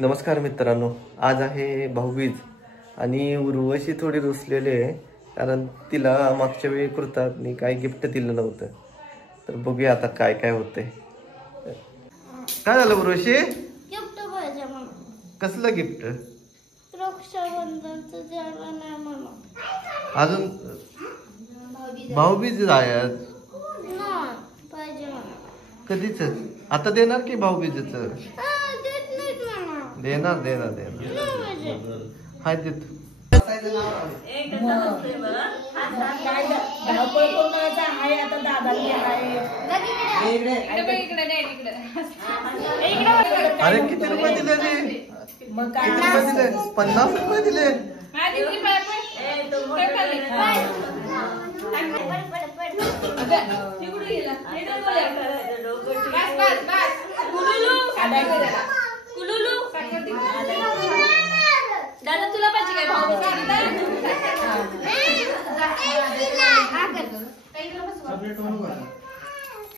नमस्कार मित्रांनो, आज आहे भाऊबीज आणि उर्वशी थोडी रुसलेली आहे कारण तिला मागच्या वेळी कृतार्थनी काही गिफ्ट दिलं नव्हतं. तर बघूया आता काय काय होतंय. काय झालं उर्वशी? गिफ्ट पाहिजे मला. कसलं गिफ्ट? रक्षाबंधनचं जेवण आहे मला. अजून भाऊबीज आहे आज. नाही पाहिजे मला. कधीच? आता देणार की भाऊबीजेचं? देत नाहीत मला. देणार देणार देणार. नाही पाहिजे. हाय देतो. अरे किती रुपये दिले रे? किती रुपये दिले? 50 रुपये दिले. दादा तुला पाहिजे काय भाऊ?